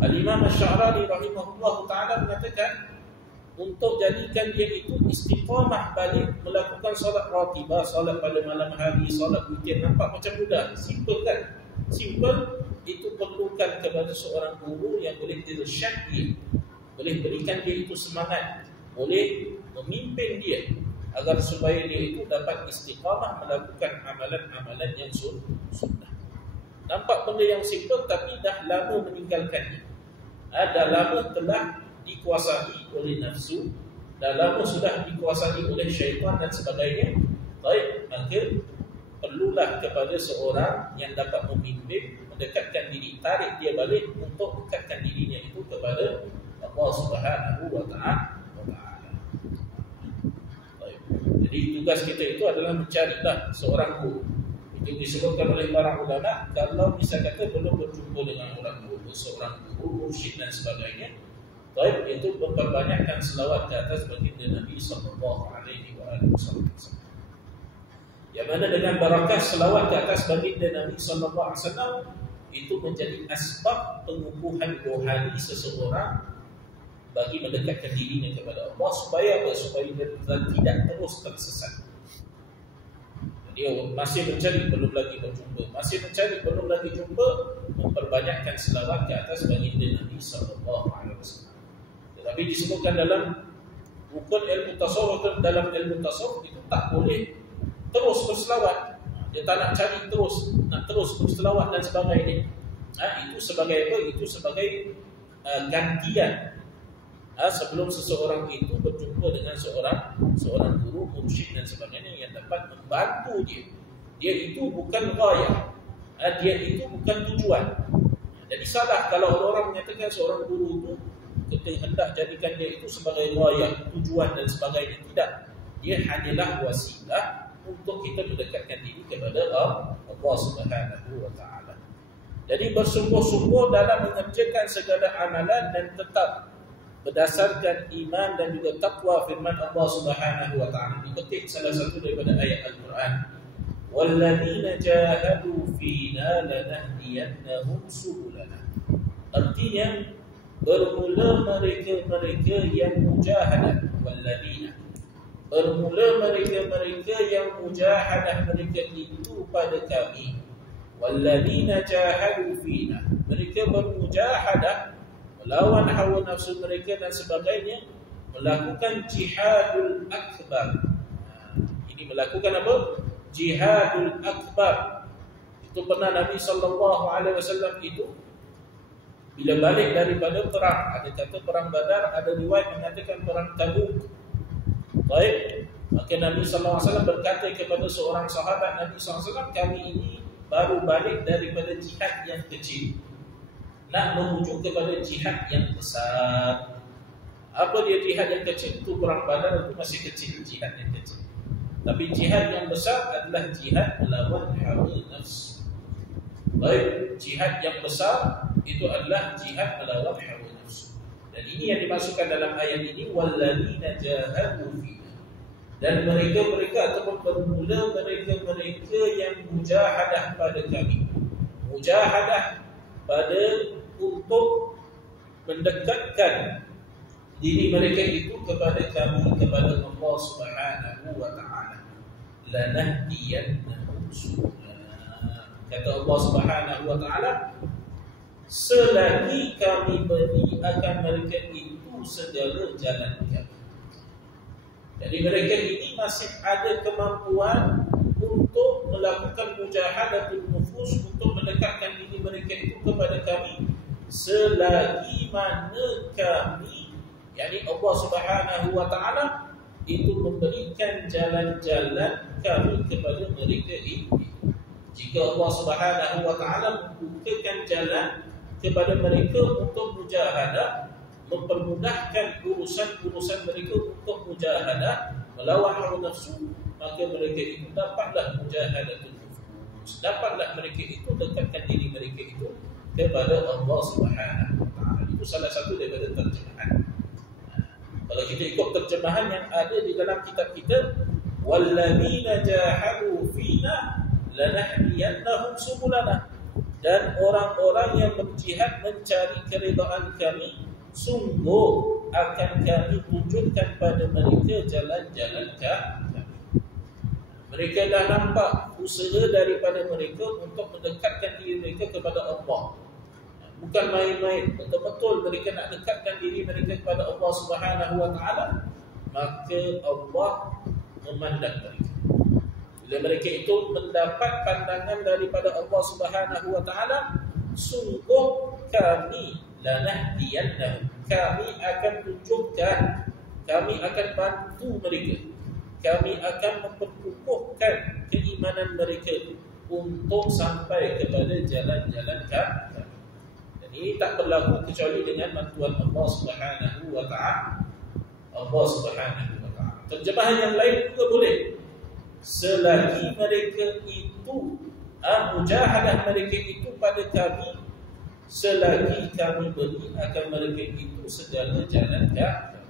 Al-Imam Asy-Sya'rani rahimahullah ta'ala mengatakan untuk jadikan dia itu istiqamah balik melakukan solat rawatibah, solat pada malam hari, solat witir, nampak macam mudah, simple kan? Simple. Itu perlukan kepada seorang guru yang boleh irsyad dia, boleh berikan dia itu semangat, boleh memimpin dia agar supaya dia itu dapat istiqamah melakukan amalan-amalan yang sunnah. Nampak benda yang simple tapi dah lama meninggalkannya. Dah lama telah dikuasai oleh nafsu, dah lama sudah dikuasai oleh syaitan dan sebagainya. Baik, maka perlulah kepada seorang yang dapat membimbing, mendekatkan diri, tarik dia balik untuk dekatkan dirinya itu kepada Allah Subhanahu wa Ta'ala. Jadi tugas kita itu adalah mencarilah seorang guru. Itu disebutkan oleh para ulama, kalau bisa kata belum berjumpa dengan orang guru, seorang guru, mursyid dan sebagainya, baik, itu memperbanyakkan selawat ke atas baginda Nabi sallallahu alaihi wasallam. Yang mana dengan barakah selawat ke atas baginda Nabi sallallahu alaihi wasallam itu menjadi asbab pengukuhan rohani seseorang bagi mendekatkan dirinya kepada Allah supaya dia tidak terus tersesat. Dia masih mencari, belum lagi berjumpa, masih mencari, belum lagi jumpa, memperbanyakkan selawat ke atas baginda Nabi sallallahu alaihi wasallam. Tetapi disebutkan dalam rukun ilmu tasawuf, dalam ilmu tasawuf itu tak boleh terus berselawat. Dia tak nak cari terus, nak terus berselawat dan sebagainya. Itu sebagai apa? Itu sebagai gantian. Sebelum seseorang itu berjumpa dengan seorang guru, mursyid dan sebagainya yang dapat membantu dia. Dia itu bukan ghayah, dia itu bukan tujuan. Jadi salah kalau orang menyatakan seorang guru itu kita hendak jadikan dia itu sebagai ghayah, tujuan dan sebagainya. Tidak, dia hanyalah wasilah untuk kita mendekatkan diri kepada Allah Subhanahu wa Ta'ala. Jadi bersungguh-sungguh dalam mengerjakan segala amalan dan tetap berdasarkan iman dan juga takwa firman Allah Subhanahu wa Ta'ala. Dipetik salah satu daripada ayat Al-Quran. Walladzina jahadu fina lanahdiyannahum subulana. Artinya bermula mereka-mereka yang mujahadah. Walladzina, bermula mereka-mereka yang mujahadah mereka itu pada kami. Walladzina jahadu fina, mereka bermujahadah melawan hawa nafsu mereka dan sebagainya, melakukan jihadul akbar. Ini melakukan apa? Jihadul akbar. Itu pernah Nabi sallallahu alaihi wasallam itu bila balik daripada perang, ada kata perang Badar, ada riwayat mengatakan perang Tabuk. Baik, maka Nabi sallallahu alaihi wasallam berkata kepada seorang sahabat Nabi sallallahu alaihi wasallam, kami ini baru balik daripada jihad yang kecil, nak merujuk kepada jihad yang besar. Apa dia jihad yang kecil? Itu perang Badar, itu masih kecil jihad yang kecil. Tapi jihad yang besar adalah jihad melawan hawa nafsu. Baik, jihad yang besar itu adalah jihad melawan hawa nafsu. Dan ini yang dimasukkan dalam ayat ini, walladzina jahadu fina. Dan mereka-mereka ataupun bermula mereka-mereka yang mujahadah pada kami. Mujahadah pada untuk mendekatkan diri mereka itu kepada kami, kepada Allah Subhanahu wa Ta'ala. Lanahdiyannahum subulana. Kata Allah Subhanahu wa Ta'ala, selagi kami beri akan mereka itu segala jalan kami. Jadi mereka ini masih ada kemampuan untuk melakukan mujahadatul nufus, untuk mendekatkan diri mereka itu kepada kami, selagi mana kami, yakni Allah Subhanahu wa Ta'ala itu memberikan jalan-jalan kami kepada mereka ini. Jika Allah Subhanahu wa Ta'ala membukakan jalan kepada mereka untuk mujahadah, mempermudahkan urusan-urusan mereka untuk mujahadah melawan hawa nafsu, maka mereka itu dapatlah mujahadatul nufus, dapatlah mereka itu dekatkan diri mereka itu kepada Allah Subhanahu wa Ta'ala. Itu salah satu daripada terjemahan. Kalau kita ikut terjemahan yang ada di dalam kitab kita, walladzina jahadu fina lanahdiyannahum subulana, dan orang-orang yang berjihad mencari keridaan kami, sungguh akan kami tunjukkan pada mereka jalan-jalan kami. Mereka dah nampak usaha daripada mereka untuk mendekatkan diri mereka kepada Allah. Bukan main-main, betul-betul mereka nak dekatkan diri mereka kepada Allah Subhanahu wa Ta'ala. Maka Allah memandang mereka. Bila mereka itu mendapat pandangan daripada Allah Subhanahu wa taala, sungguh kami lanahdiyannahum, kami akan tunjukkan, kami akan bantu mereka, kami akan memperkukuhkan keimanan mereka untuk sampai kepada jalan-jalan kami. Dan ini tak berlaku kecuali dengan bantuan Allah Subhanahu wa taala. Allah Subhanahu wa taala. Terjemahan yang lain juga boleh. Selagi mereka itu mujahadah mereka itu pada kami, selagi kami beri akan mereka itu segala jalan kami.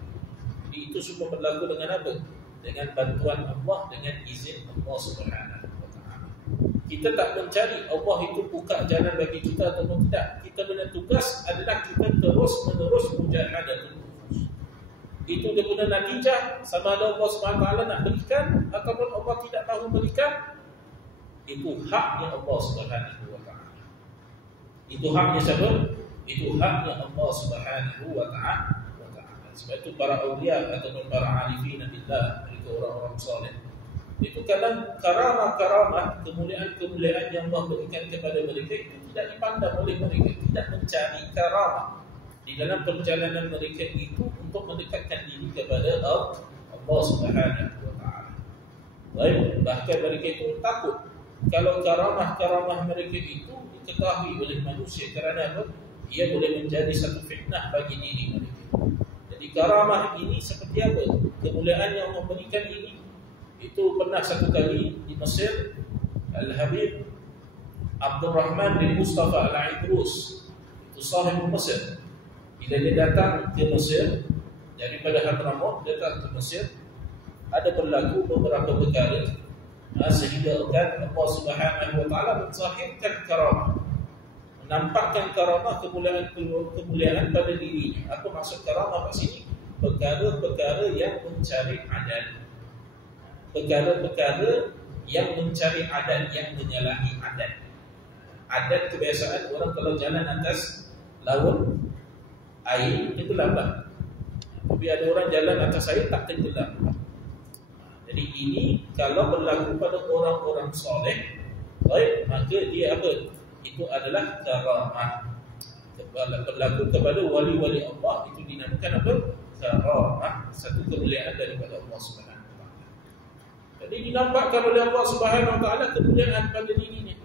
Jadi itu semua berlaku dengan apa? Dengan bantuan Allah, dengan izin Allah Subhanahu wa taala. Kita tak mencari Allah itu buka jalan bagi kita atau tidak. Kita punya tugas adalah kita terus-menerus mujahadah. Itu dia punya natijah, sama ada Allah SWT nak berikan ataupun Allah tidak mahu berikan, itu haknya Allah Subhanahu wa taala. Itu haknya siapa? Itu haknya Allah Subhanahu wa taala. Sebab itu para awliya ataupun para arifin billah, mereka orang-orang saleh, itu kadang karamah-karamah, kemuliaan-kemuliaan yang Allah berikan kepada mereka itu tidak dipandang oleh mereka, tidak mencari karamah di dalam perjalanan mereka itu untuk mendekatkan diri kepada Allah Subhanahu wa taala. Baik, bahkan mereka itu takut kalau karamah-karamah mereka itu diketahui oleh manusia, kerana apa? Ia boleh menjadi satu fitnah bagi diri mereka. Jadi karamah ini seperti apa? Kemuliaan yang Allah berikan ini, itu pernah satu kali di Mesir, Al-Habib Abdul Rahman bin Mustafa Al-Idrus, itu sahib Mesir. Bila dia datang ke Mesir daripada Hadramaut, datang ke Mesir, ada berlaku beberapa perkara sehingga Allah Subhanahu wa taala menzahirkan karamah, menampakkan karamah, kemuliaan pada dirinya. Apa maksud karamah kat sini? Perkara-perkara yang mencari adat, perkara-perkara yang mencari adat, yang menyalahi adat. Adat kebiasaan orang kalau jalan atas laut air tenggelam. Tapi ada orang jalan atas air tak tenggelam. Jadi ini kalau berlaku pada orang-orang soleh, baik, maka dia apa? Itu adalah karamah. Berlaku kepada wali-wali Allah, itu dinamakan apa? Karamah, satu kemuliaan daripada Allah Subhanahu wa taala. Jadi dinampakkan oleh Allah Subhanahu wa taala kemuliaan pada dirinya.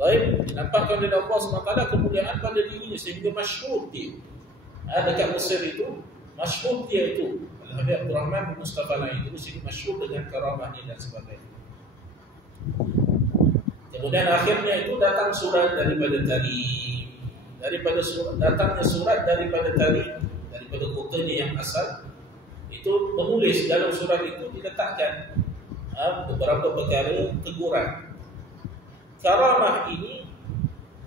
Baik, dinampakkan oleh Allah Subhanahu wa taala kemuliaan pada dirinya sehingga masyhur dia. Dekat Mesir itu masyhur dia itu Al-Habib Abdul Rahman bin Mustafa Al-Idrus ini masyhur dengan karamahnya dan sebagainya. Kemudian akhirnya itu datang surat daripada Tari, datangnya surat daripada Tari, daripada kotanya yang asal, itu menulis dalam surat itu diletakkan beberapa perkara teguran. Karamah ini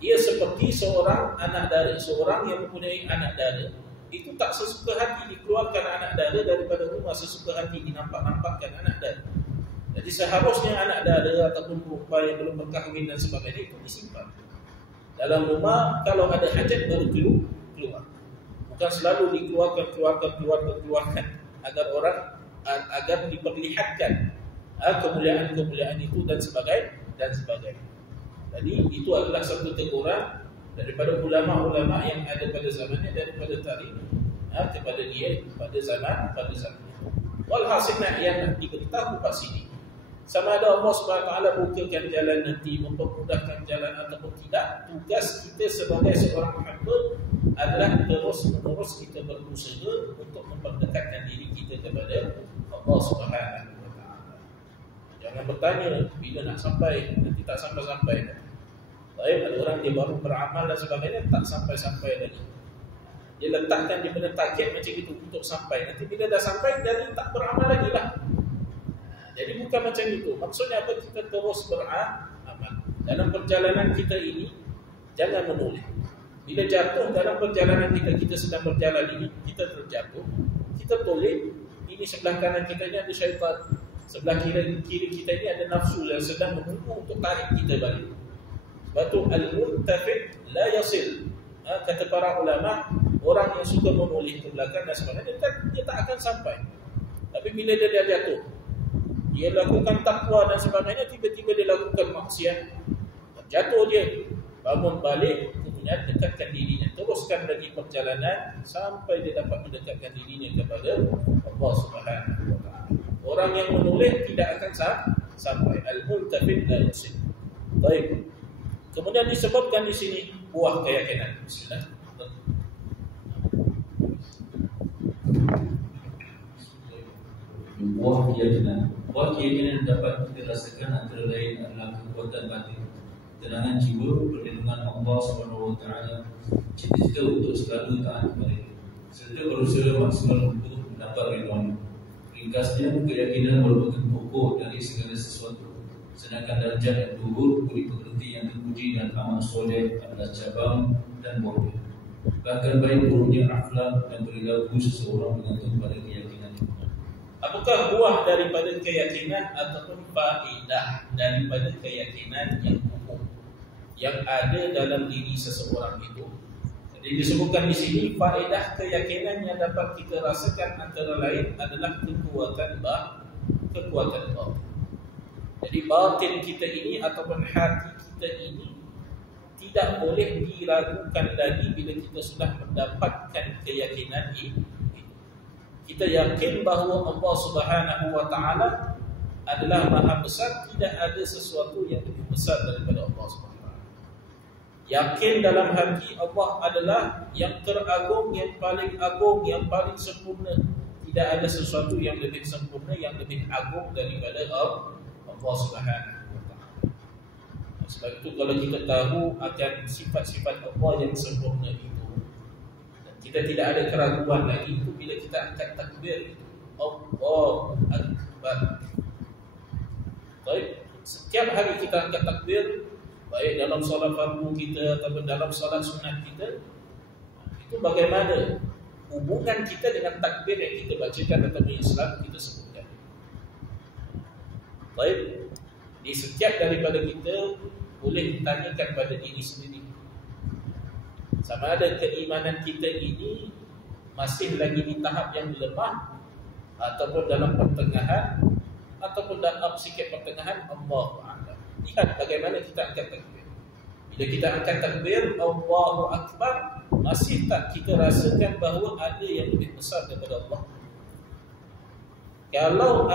dia seperti seorang anak dara, seorang yang mempunyai anak dara, itu tak sesuka hati dikeluarkan anak dara daripada rumah, sesuka hati dinampak-nampakkan anak dara. Jadi seharusnya anak dara ataupun perempuan yang belum berkahwin dan sebagainya itu disimpan dalam rumah, kalau ada hajat baru keluar. Bukan selalu dikeluarkan agar orang agar diperlihatkan kemuliaan-kemuliaan itu dan sebagainya. Jadi itu adalah satu teguran daripada ulama-ulama yang ada pada zamannya, daripada tarikh kepada dia pada zamannya. Walhasilnya yang diberitahu kat sini, sama ada Allah Subhanahu wa taala bukakan jalan nanti, mempermudahkan jalan ataupun tidak, tugas kita sebagai seorang hamba adalah terus-menerus kita berusaha untuk memperdekatkan diri kita kepada Allah Subhanahu wa taala. Jangan bertanya bila nak sampai, nanti tak sampai-sampai. Baik, ada orang dia baru beramal dan sebagainya, tak sampai-sampai lagi. Dia letakkan dia punya target macam itu untuk sampai. Nanti bila dah sampai, jadi tak beramal lagi lah. Jadi bukan macam itu. Maksudnya apa? Kita terus beramal. Dalam perjalanan kita ini, jangan menoleh. Bila jatuh dalam perjalanan kita sedang berjalan ini, kita terjatuh, kita toleh. Ini sebelah kanan kita ini ada syaitan, sebelah kiri kita ini ada nafsu yang sedang menunggu untuk tarik kita balik. Sebab itu al-multafid la yasil. Kata para ulama, orang yang suka menoleh ke belakang dan sebagainya, dia tak akan sampai. Tapi bila dia jatuh, dia lakukan takwa dan sebagainya, tiba-tiba dia lakukan maksiat, jatuh dia, bangun balik, kemudian dekatkan dirinya, teruskan lagi perjalanan sampai dia dapat mendekatkan dirinya kepada Allah Subhanahu wa taala. Orang yang menoleh tidak akan sampai. Al-multafid la yusil. Baik. Kemudian disebutkan di sini buah keyakinan. Bismillah. Buah keyakinan dapat kita rasakan antara lain adalah kekuatan batin, tenangan jiwa, perlindungan Allah Subhanahu wa taala, cita-cita untuk selalu taat kepada Dia, serta berusaha maksimal untuk mendapat ridha-Nya. Ringkasnya, keyakinan merupakan pokok dari segala sesuatu, sedangkan darjat yang luhur, budi pekerti yang terpuji dan amal soleh adalah cabang dan buahnya. Bahkan baik buruknya akhlak dan perilaku seseorang bergantung pada keyakinan. Apakah buah daripada keyakinan ataupun faedah daripada keyakinan yang umum yang ada dalam diri seseorang itu? Jadi disebutkan di sini faedah keyakinan yang dapat kita rasakan antara lain adalah kekuatan batin. Jadi batin kita ini ataupun hati kita ini tidak boleh diragukan lagi bila kita sudah mendapatkan keyakinan ini. Kita yakin bahawa Allah Subhanahu wa taala adalah Maha Besar, tidak ada sesuatu yang lebih besar daripada Allah Subhanahu. Yakin dalam hati Allah adalah yang teragung, yang paling agung, yang paling sempurna. Tidak ada sesuatu yang lebih sempurna, yang lebih agung daripada Allah Subhanahu wa taala. Sebab itu kalau kita tahu akan sifat-sifat Allah yang sempurna itu, dan kita tidak ada keraguan lagi, itu bila kita angkat takbir itu, Allahu Akbar. Baik, setiap hari kita angkat takbir, baik dalam solat fardu kita ataupun dalam solat sunat kita, itu bagaimana hubungan kita dengan takbir yang kita bacakan atau Islam kita sebutkan. Baik, di setiap daripada kita boleh tanyakan pada diri sendiri, sama ada keimanan kita ini masih lagi di tahap yang lemah ataupun dalam pertengahan ataupun dalam sikit pertengahan. Allahu a'lam. Lihat bagaimana kita angkat takbir. Bila kita angkat takbir Allahu Akbar, masih tak kita rasakan bahawa ada yang lebih besar daripada Allah? Kalau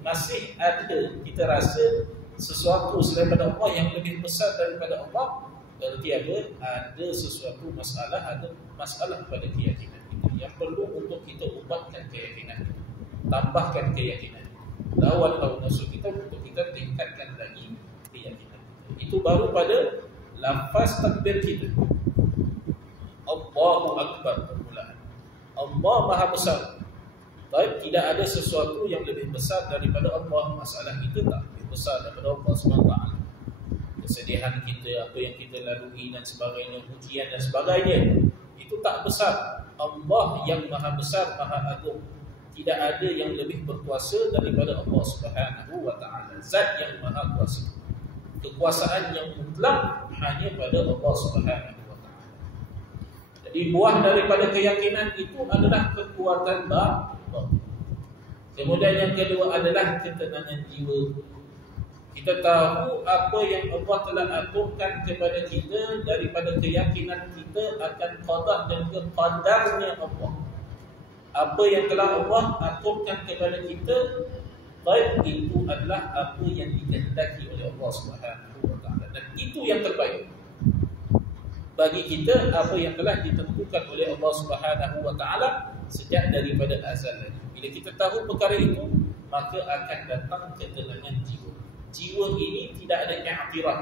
masih ada kita rasa sesuatu selain daripada Allah yang lebih besar daripada Allah, berarti ada sesuatu masalah pada keyakinan kita yang perlu untuk kita ubahkan keyakinan kita, tambahkan keyakinan, lawan hawa nafsu kita untuk kita tingkatkan lagi keyakinan kita. Itu baru pada lafaz takbir kita, Allahu Akbar, permulaan Allah Maha Besar. Baik, tidak ada sesuatu yang lebih besar daripada Allah. Masalah kita tak lebih besar daripada Allah SWT. Kesedihan kita, apa yang kita lalui dan sebagainya, ujian dan sebagainya, itu tak besar. Allah yang Maha Besar, Maha Agung. Tidak ada yang lebih berkuasa daripada Allah Subhanahu wa taala. Zat yang Maha Kuasa. Kekuasaan yang mutlak hanya pada Allah Subhanahu wa taala. Jadi buah daripada keyakinan itu adalah kekuatan batin. Kemudian yang kedua adalah ketenangan jiwa. Kita tahu apa yang Allah telah aturkan kepada kita daripada keyakinan kita akan qada dan qadarnya Allah. Apa yang telah Allah aturkan kepada kita, baik itu adalah apa yang dikehendaki oleh Allah Subhanahu wa taala, dan itu yang terbaik bagi kita, apa yang telah ditentukan oleh Allah Subhanahu wa taala sejak daripada azal. Bila kita tahu perkara itu, maka akan datang ketenangan jiwa. Jiwa ini tidak ada i'tiraf,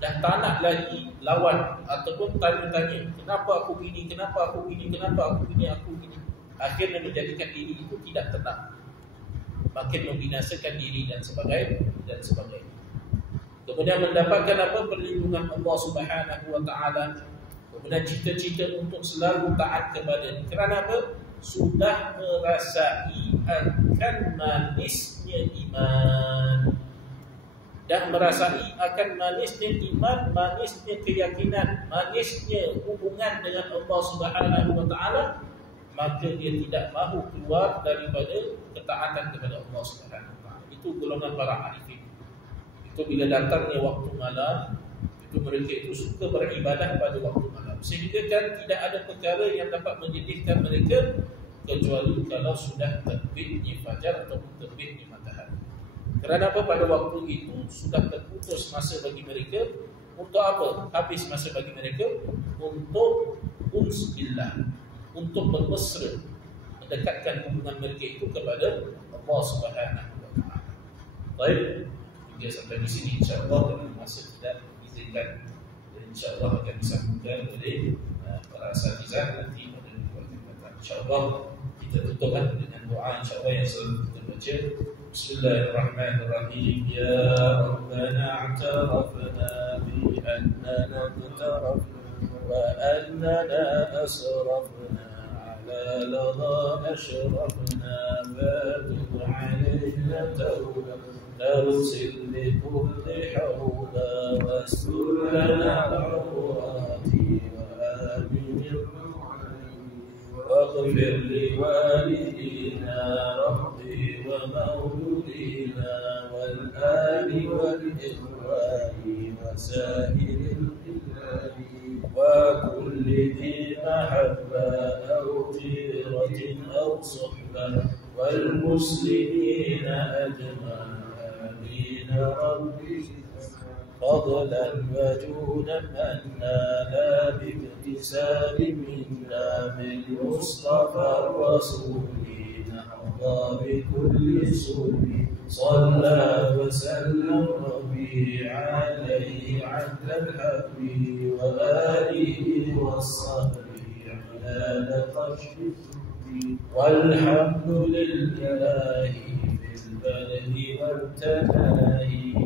dah tak nak lagi lawan ataupun tanya-tanya, kenapa aku gini, kenapa aku gini, kenapa aku gini, aku gini. Akhirnya menjadikan diri itu tidak tenang, makin membinasakan diri dan sebagainya. Kemudian mendapatkan apa? Perlindungan Allah Subhanahu wa taala. Kemudian cita-cita untuk selalu taat kepada-Nya. Kerana apa? Sudah merasai akan manisnya iman, dan merasai akan manisnya iman, manisnya keyakinan, manisnya hubungan dengan Allah Subhanahu wa taala, maka dia tidak mahu keluar daripada ketaatan kepada Allah Subhanahu wa taala. itu golongan para arifin. Itu bila datangnya waktu malam, itu mereka itu suka beribadah pada waktu malam. Sehingga kan tidak ada perkara yang dapat menyedihkan mereka kecuali kalau sudah terbitnya fajar atau terbitnya matahari. Kerana apa? Pada waktu itu sudah terputus masa bagi mereka untuk apa? Habis masa bagi mereka untuk uns billah, untuk bermesra, mendekatkan hubungan mereka itu kepada Allah Subhanahu wa taala. Baik, hingga sampai di sini insya-Allah, dengan masa tidak izinkan, dan insya-Allah akan disambungkan oleh para asatizah nanti pada waktu datang. Insya-Allah kita tutupkan dengan doa insya-Allah yang selalu kita baca. Bismillahirrahmanirrahim. Ya Rabbana a'tarafna bi annana iqtarafna wa annana asrafna ala ladha ashrafna fatub alayna tawbah أرسل لكل حوضا واستر لنا عوراتي وآمن واغفر لوالدينا ربي ومولودينا والآل والإخوان وسائر البلاد وكل ذي محبة أو جيرة أو صحبة والمسلمين أجمعين ربي فضلا وجودا منا لا باكتساب منا بالمصطفى الرسول نحظى بكل سوء صلى وسلم ربي عليه عبد الحق وآله وصحبه على قشف والحمد لله في البلد والتناهي